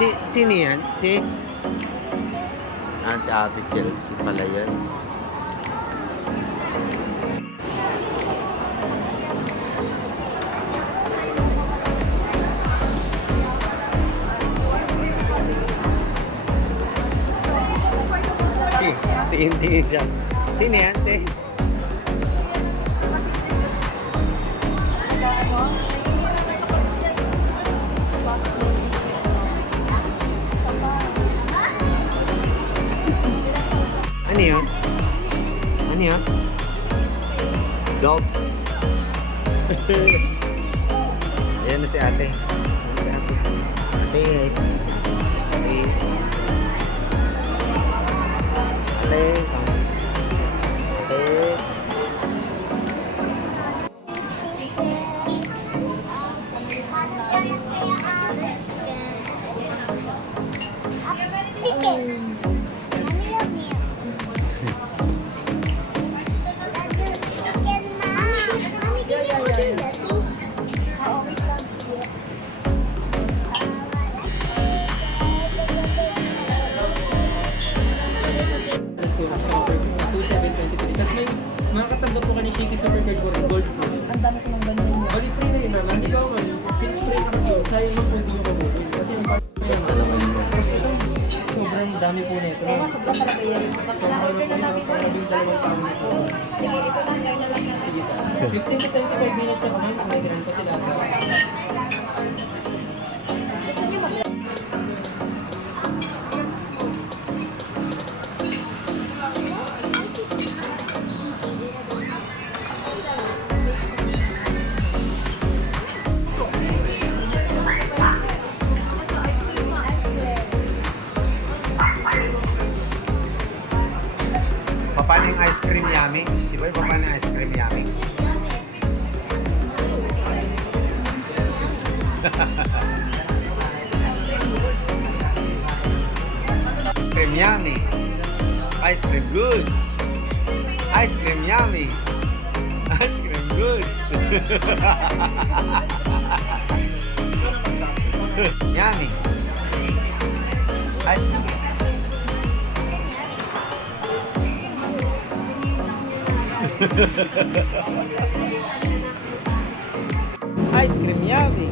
Sino yan? Si Ate Chelsea pala yan. Tingin-tingin siya. Sino yan? Ano yun? Ano yun? Dog. Ayan na si ate. Si ate. Ate. Ate. Chicken. Makakatanggap po ka ni Shiki Super Gold Pro. Ang dami ko ng ganyan niya. Bali free na yun naman. Ikaw man, since free na kasi yun, sayang mo po hindi mo kabuhin. Kasi yung part mo yan. Kasi ito, sobrang dami po na ito. Oo, sobra talaga yan. Na-order na namin po Parang eh. yung dalawang sa amin. Sige, ito lang, kayo na lang yan. Sige po. 15 to 25 minutes ako man, may grand pa sila agad. Gusto niyo mag- Paano yung ice cream yummy? Si Boy, paano yung ice cream yummy? Cream yummy. Ice cream good. Ice cream yummy. Ice cream good. Yummy. Ice cream. Ice cream yummy.